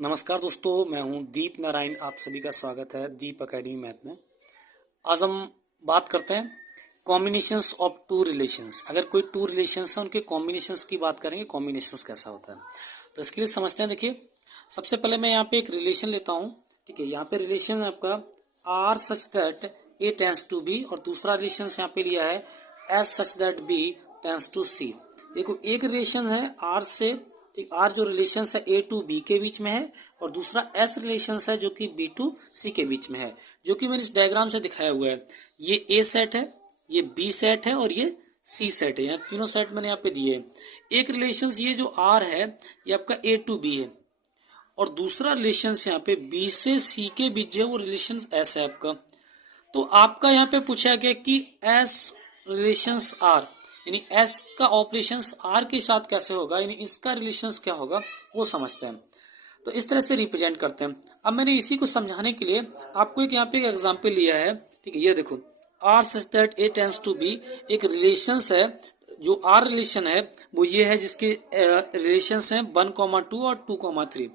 नमस्कार दोस्तों, मैं हूं दीप नारायण। आप सभी का स्वागत है दीप एकेडमी मैथ में। आज हम बात करते हैं कॉम्बिनेशंस ऑफ टू रिलेशंस। अगर कोई टू रिलेशंस है उनके कॉम्बिनेशंस की बात करेंगे, कॉम्बिनेशंस कैसा होता है। तो इसके लिए समझते हैं। देखिए, सबसे पहले मैं यहाँ पे एक रिलेशन लेता हूँ। ठीक है, यहाँ पे रिलेशन है आपका R such that A tends to B, और दूसरा रिलेशन यहाँ पे लिया है S such that B tends to C. देखो, एक रिलेशन है आर से, ठीक, आर जो रिलेशन है ए टू बी के बीच में है, और दूसरा एस रिलेशन है जो कि बी टू सी के बीच में है, जो कि मैंने इस डायग्राम से दिखाया हुआ है। ये ए सेट है, ये बी सेट है, और ये सी सेट है। यहाँ तीनों सेट मैंने यहाँ पे दिए हैं। एक रिलेशन ये जो आर है ये आपका ए टू बी है, और दूसरा रिलेशन यहाँ पे बी से सी के बीच है, वो रिलेशन एस है आपका। तो आपका यहाँ पे पूछा गया कि एस रिलेशंस आर, यानी एस का ऑपरेशंस आर के साथ कैसे होगा, यानी इसका रिलेशंस क्या होगा वो समझते हैं। तो इस तरह से रिप्रेजेंट करते हैं। अब मैंने इसी को समझाने के लिए आपको एक यहाँ पे एक एग्जांपल लिया है। ठीक है, ये देखो, R such that A tends to b एक रिलेशंस है। जो आर रिलेशन है वो ये है जिसके रिलेशंस हैं 1,2 और 2,3।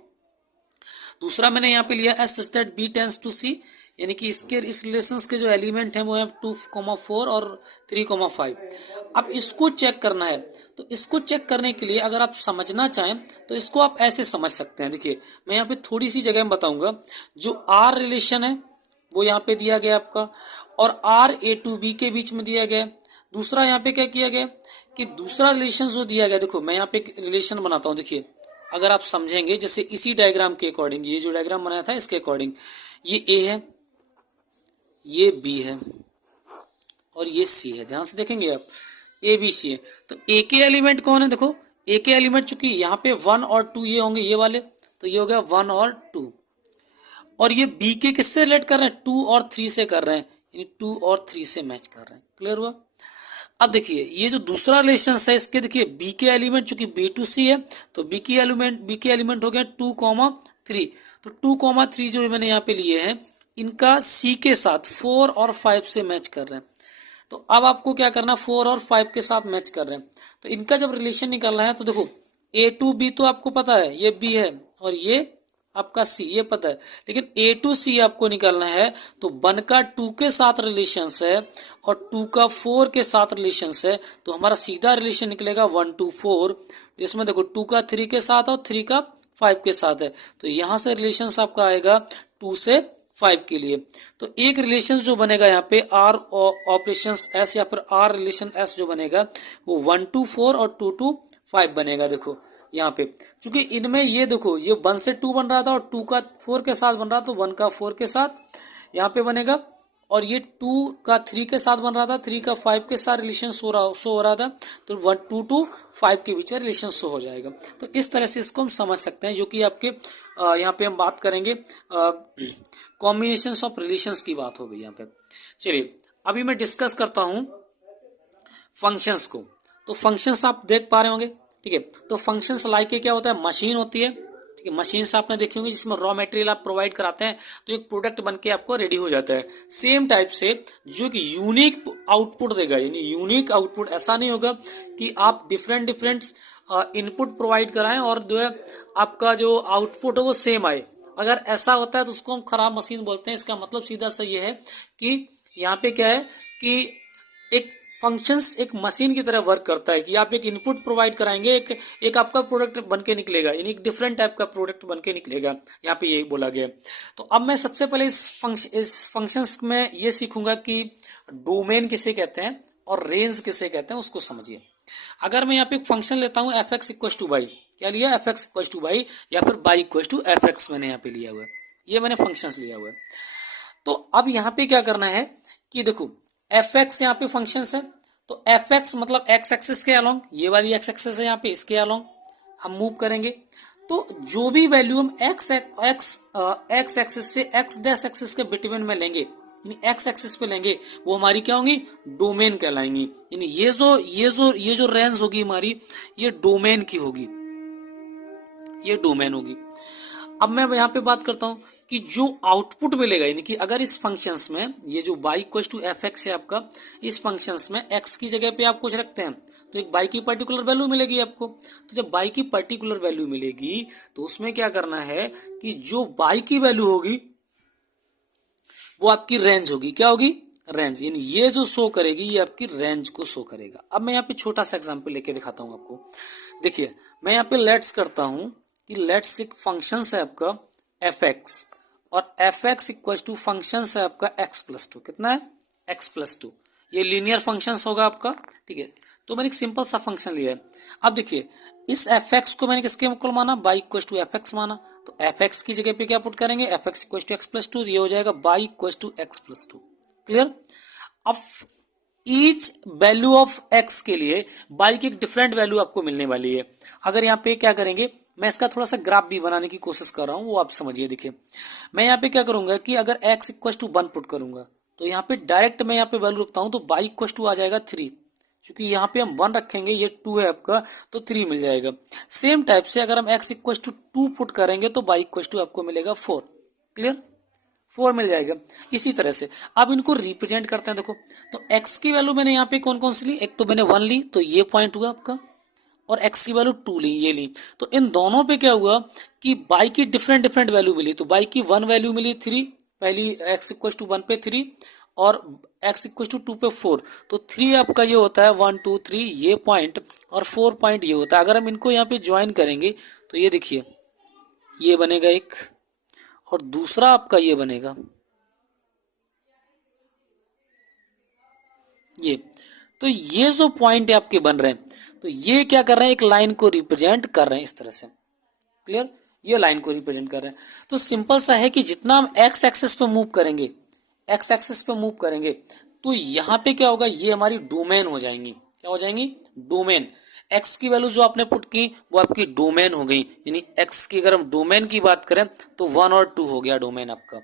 दूसरा मैंने यहाँ पे लिया S such that B tends to C, यानी कि इसके इस रिलेशंस के जो एलिमेंट हैं वो है 2,4 और 3,5। अब इसको चेक करना है, तो इसको चेक करने के लिए अगर आप समझना चाहें तो इसको आप ऐसे समझ सकते हैं। देखिए, मैं यहाँ पे थोड़ी सी जगह में बताऊंगा। जो आर रिलेशन है वो यहाँ पे दिया गया आपका, और आर ए टू बी के बीच में दिया गया। दूसरा यहाँ पे क्या किया गया कि दूसरा रिलेशन जो दिया गया, देखो मैं यहाँ पे एक रिलेशन बनाता हूँ। देखिए, अगर आप समझेंगे, जैसे इसी डायग्राम के अकॉर्डिंग, ये जो डायग्राम बनाया था इसके अकॉर्डिंग, ये ए है, ये बी है, और ये सी है। ध्यान से देखेंगे आप, ए बी सी है। तो ए के एलिमेंट कौन है? देखो, ए के एलिमेंट चूंकि यहाँ पे 1 और 2 ये होंगे, ये वाले, तो ये हो गया 1 और 2। और ये बी के किससे रिलेट कर रहे हैं? 2 और 3 से कर रहे हैं, यानी 2 और 3 से मैच कर रहे हैं। क्लियर हुआ? अब देखिए, ये जो दूसरा रिलेशन है इसके, देखिए बी के एलिमेंट चूंकि बी टू सी है, तो बी के एलिमेंट हो गया 2,3। तो 2,3 जो मैंने यहाँ पे लिए हैं, इनका सी के साथ 4 और 5 से मैच कर रहे हैं। तो अब आपको क्या करना, 4 और 5 के साथ मैच कर रहे हैं, तो इनका जब रिलेशन निकालना है तो देखो, ए टू बी तो आपको पता है ये बी है, और ये आपका सी, ये पता है। लेकिन ए टू सी आपको निकालना है, तो 1 का 2 के साथ रिलेशन है और 2 का 4 के साथ रिलेशन है, तो हमारा सीधा रिलेशन निकलेगा 1 to 4। इसमें देखो 2 का 3 के साथ और 3 का 5 के साथ है, तो यहां से रिलेशन आपका आएगा 2 से 5 के लिए। तो एक रिलेशन जो बनेगा यहाँ पे आर ऑपरेशन एस, या फिर आर रिलेशन एस जो बनेगा वो 1 to 4 और 2 to 5 बनेगा। देखो यहाँ पे, क्योंकि इनमें ये देखो, ये 1 से 2 बन रहा था और 2 का 4 के साथ बन रहा, तो 1 का 4 के साथ यहाँ पे बनेगा, और ये 2 का 3 के साथ बन रहा था, 3 का 5 के साथ रिलेशन शो हो रहा था, तो 1 2 to 5 के बीच में रिलेशन शो हो जाएगा। तो इस तरह से इसको हम समझ सकते हैं, जो कि आपके यहाँ पे हम बात करेंगे कॉम्बिनेशंस ऑफ रिलेशंस की बात हो गई यहाँ पे। चलिए, अभी मैं डिस्कस करता हूँ फंक्शंस को। तो फंक्शंस आप देख पा रहे होंगे। ठीक है, तो फंक्शंस लाइक के क्या होता है, मशीन होती है। ठीक है, मशीन से आपने देखी होंगी जिसमें रॉ मटेरियल आप प्रोवाइड कराते हैं, तो एक प्रोडक्ट बन के आपको रेडी हो जाता है। सेम टाइप से जो कि यूनिक आउटपुट देगा, यानी यूनिक आउटपुट, ऐसा नहीं होगा कि आप डिफरेंट डिफरेंट इनपुट प्रोवाइड कराएं और जो है आपका जो आउटपुट है वो सेम आए। अगर ऐसा होता है तो उसको हम खराब मशीन बोलते हैं। इसका मतलब सीधा सा ये है कि यहाँ पे क्या है कि एक फंक्शंस एक मशीन की तरह वर्क करता है, कि आप एक इनपुट प्रोवाइड कराएंगे, एक आपका प्रोडक्ट बन के निकलेगा, यानी एक डिफरेंट टाइप का प्रोडक्ट बन के निकलेगा। यहाँ पे यही बोला गया। तो अब मैं सबसे पहले इस फंक्शंस में ये सीखूंगा कि डोमेन किसे कहते हैं और रेंज किसे कहते हैं, उसको समझिए। अगर मैं यहाँ पे एक फंक्शन लेता हूँ f x equal to y, क्या लिया, f x equal to y, या फिर y equal to f x मैंने यहाँ पे लिया हुआ है, ये मैंने फंक्शंस लिया हुआ है। तो अब यहाँ पे क्या करना है कि देखो, एफ एक्स यहाँ पे फंक्शंस है, तो एफ एक्स मतलब एक्स एक्सिस के अलोंग, ये वाली एक्स एक्सिस है यहाँ पे, इसके अलोंग हम मूव करेंगे। तो जो भी वैल्यू हम एक्स एक्सिस से एक्स डैश एक्सिस के बिटवीन में लेंगे, यानी एक्स एक्सिस पे लेंगे, वो हमारी क्या होंगी, डोमेन कहलाएंगी। यानी ये जो रेंज होगी हमारी, ये डोमेन की होगी, ये डोमेन होगी। अब मैं यहाँ पे बात करता हूं कि जो आउटपुट मिलेगा, यानी कि अगर इस फंक्शंस में ये जो y equal to f x है आपका, इस फंक्शंस में x की जगह पे आप कुछ रखते हैं तो एक y की पर्टिकुलर वैल्यू मिलेगी आपको। तो जब y की पर्टिकुलर वैल्यू मिलेगी तो उसमें क्या करना है कि जो y की वैल्यू होगी वो आपकी रेंज होगी। क्या होगी? रेंज। यानी ये जो शो करेगी ये आपकी रेंज को शो करेगा। अब मैं यहाँ पे छोटा सा एग्जांपल लेके दिखाता हूँ आपको। देखिए मैं यहाँ पे लेट्स करता हूँ कि लेट्स एक फंक्शन है आपका एफ एक्स, और f x equal to function है आपका एक्स प्लस टू। कितना है? X plus two. ये लीनियर फंक्शन होगा आपका, ठीक है। तो मैंने एक सिंपल सा फंक्शन लिया है। अब देखिए इस एफ एक्स को मैंने किसके इक्वल माना? Y equal to f x माना। तो एफ एक्स की जगह पे क्या पुट करेंगे? F x equal to x plus two. ये हो जाएगा y equal to x plus two. Clear? अब ईच वैल्यू ऑफ एक्स के लिए बाई की एक डिफरेंट वैल्यू आपको मिलने वाली है। अगर यहाँ पे क्या करेंगे, मैं इसका थोड़ा सा ग्राफ भी बनाने की कोशिश कर रहा हूं, वो आप समझिए। देखिए मैं यहाँ पे क्या करूंगा कि अगर x equal to one put करूंगा तो यहाँ पे डायरेक्ट मैं यहाँ पे वैल्यू रखता हूं तो बाई इक्वल टू आ जाएगा थ्री। क्योंकि यहाँ पे हम वन रखेंगे, ये टू है आपका, तो थ्री मिल जाएगा। सेम टाइप से अगर हम x equal to two put करेंगे तो बाई इक्वल टू आपको मिलेगा फोर। क्लियर? फोर मिल जाएगा। इसी तरह से अब इनको रिप्रेजेंट करते हैं। देखो तो x की वैल्यू मैंने यहाँ पे कौन कौन सी ली? एक तो मैंने वन ली तो ये पॉइंट हुआ आपका, और x की वैल्यू टू ली, ये ली। तो इन दोनों पे क्या हुआ कि बाई की डिफरेंट डिफरेंट वैल्यू मिली। तो बाई की वन वैल्यू मिली थ्री, पहली x इक्वल टू वन पे थ्री, और x इक्वल टू टू पे फोर। तो थ्री आपका ये होता है वन टू थ्री ये पॉइंट, और फोर पॉइंट ये होता है। अगर हम इनको यहाँ पे ज्वाइन करेंगे तो ये देखिए ये बनेगा एक, और दूसरा आपका ये बनेगा ये। तो ये जो पॉइंट आपके बन रहे हैं तो ये क्या कर रहे हैं? एक लाइन को रिप्रेजेंट कर रहे हैं इस तरह से। क्लियर? ये लाइन को रिप्रेजेंट कर रहे हैं। तो सिंपल सा है कि जितना हम एक्स एक्सिस पे मूव करेंगे, एक्स एक्सिस पे मूव करेंगे तो यहाँ पे क्या होगा? ये हमारी डोमेन हो जाएंगी। क्या हो जाएंगी? डोमेन। एक्स की वैल्यू जो आपने पुट की वो आपकी डोमेन हो गई। यानी एक्स की अगर हम डोमेन की बात करें तो वन और टू हो गया डोमेन आपका।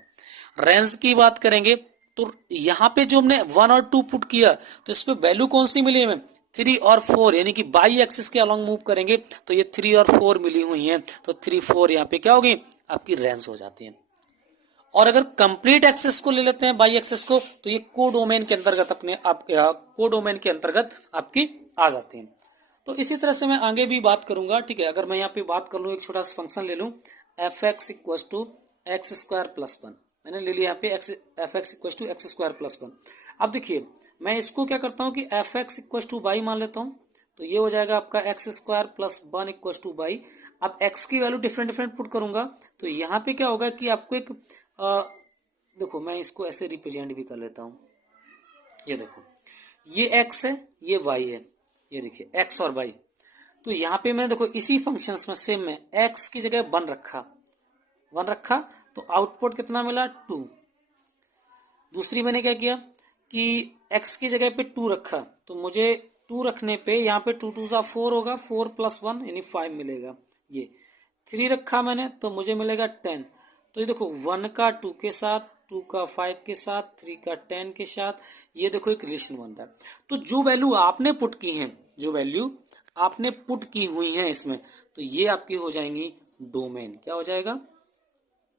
रेंज की बात करेंगे तो यहाँ पे जो हमने वन और टू पुट किया तो इस पे वैल्यू कौन सी मिली हमें? थ्री और फोर। यानी कि बाई एक्सिस के अलॉन्ग मूव करेंगे तो ये थ्री और फोर मिली हुई हैं। तो थ्री फोर यहाँ पे क्या होगी? आपकी रेंज हो जाती है। और अगर कंप्लीट एक्सेस को ले लेते हैं बाई एक्सेस को तो ये कोडोमेन के अंतर्गत अपने आप कोडोमेन के अंतर्गत आपकी आ जाती है। तो इसी तरह से मैं आगे भी बात करूंगा, ठीक है। अगर मैं यहाँ पे बात कर लूँ, एक छोटा सा फंक्शन ले लूँ f x equal to x square plus one. मैंने ले लिया यहाँ पे f x equal to x square plus one. अब देखिए मैं इसको क्या करता हूँ कि f x equal to y मान लेता हूँ। तो ये हो जाएगा आपका x square plus one equal to y. अब एक्स की वैल्यू डिफरेंट डिफरेंट पुट करूंगा तो यहाँ पे क्या होगा कि आपको एक देखो मैं इसको ऐसे रिप्रेजेंट भी कर लेता हूँ। ये देखो ये x है, ये y है। ये देखिए x और y। तो यहाँ पे मैंने देखो इसी फंक्शंस में सेम में x की जगह वन रखा तो आउटपुट कितना मिला? टू। दूसरी मैंने क्या किया कि x की जगह पे टू रखा तो मुझे टू रखने पे यहाँ पे टू टू सा फोर होगा, फोर प्लस वन यानी फाइव मिलेगा। ये थ्री रखा मैंने तो मुझे मिलेगा टेन। तो ये देखो वन का टू के साथ, टू का फाइव के साथ, थ्री का टेन के साथ, ये देखो एक रिलेशन बन रहा है। तो जो वैल्यू आपने पुट की है, जो वैल्यू आपने पुट की हुई है इसमें, तो ये आपकी हो जाएंगी डोमेन। क्या हो जाएगा?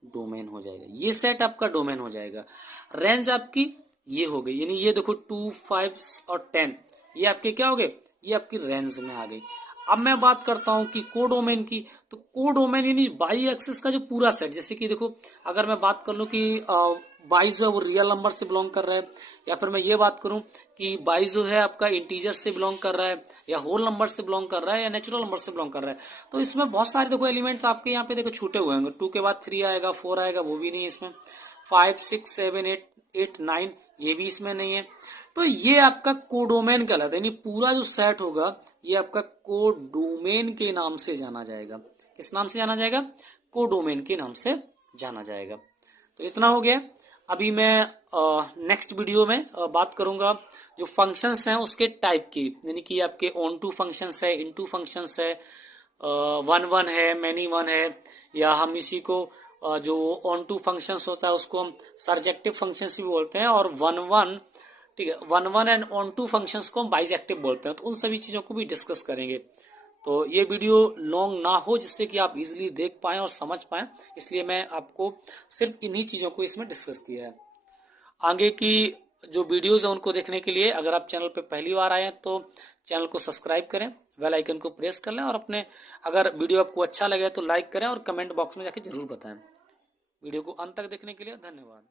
डोमेन हो जाएगा। ये सेट आपका डोमेन हो जाएगा। रेंज आपकी ये हो गई, यानी ये देखो टू, फाइव और टेन, ये आपके क्या हो गए? ये आपकी रेंज में आ गई। अब मैं बात करता हूं कि कोडोमेन की। तो कोडोमेन यानी बाई एक्सिस का जो पूरा सेट, जैसे कि देखो अगर मैं बात कर लूं कि बाई जो है वो रियल नंबर से बिलोंग कर रहा है, या फिर मैं ये बात करूं कि बाई जो है आपका इंटीजर से बिलोंग कर रहा है, या होल नंबर से बिलोंग कर रहा है, या नेचुरल नंबर से बिलोंग कर रहा है, तो इसमें बहुत सारे देखो एलिमेंट्स आपके यहाँ पे देखो छूटे हुए होंगे। टू के बाद थ्री आएगा, फोर आएगा, वो भी नहीं है इसमें। Five, six, seven, eight, nine, ये भी इसमें नहीं है। तो ये आपका कोडोमेन कहलाता है। यानी पूरा जो सेट होगा ये आपका कोडोमेन के नाम से जाना जाएगा। किस नाम से जाना जाएगा? कोडोमेन के नाम से जाना जाएगा। तो इतना हो गया। अभी मैं नेक्स्ट वीडियो में बात करूंगा जो फंक्शंस हैं उसके टाइप की, यानी कि आपके ऑन टू फंक्शंस है, इनटू फंक्शंस है, वन वन है, मैनी वन है, या हम इसी को जो ऑन टू फंक्शंस होता है उसको हम सर्जेक्टिव फंक्शंस भी बोलते हैं, और वन वन, ठीक है, one one and onto functions को हम बाइजेक्टिव बोलते हैं। तो उन सभी चीजों को भी डिस्कस करेंगे। तो ये वीडियो लॉन्ग ना हो, जिससे कि आप इजीली देख पाएँ और समझ पाएँ, इसलिए मैं आपको सिर्फ इन्हीं चीज़ों को इसमें डिस्कस किया है। आगे की जो वीडियोज़ हैं उनको देखने के लिए अगर आप चैनल पे पहली बार आए हैं तो चैनल को सब्सक्राइब करें, बेल आइकन को प्रेस कर लें और अपने अगर वीडियो आपको अच्छा लगे तो लाइक करें और कमेंट बॉक्स में जाके जरूर बताएं। वीडियो को अंत तक देखने के लिए धन्यवाद।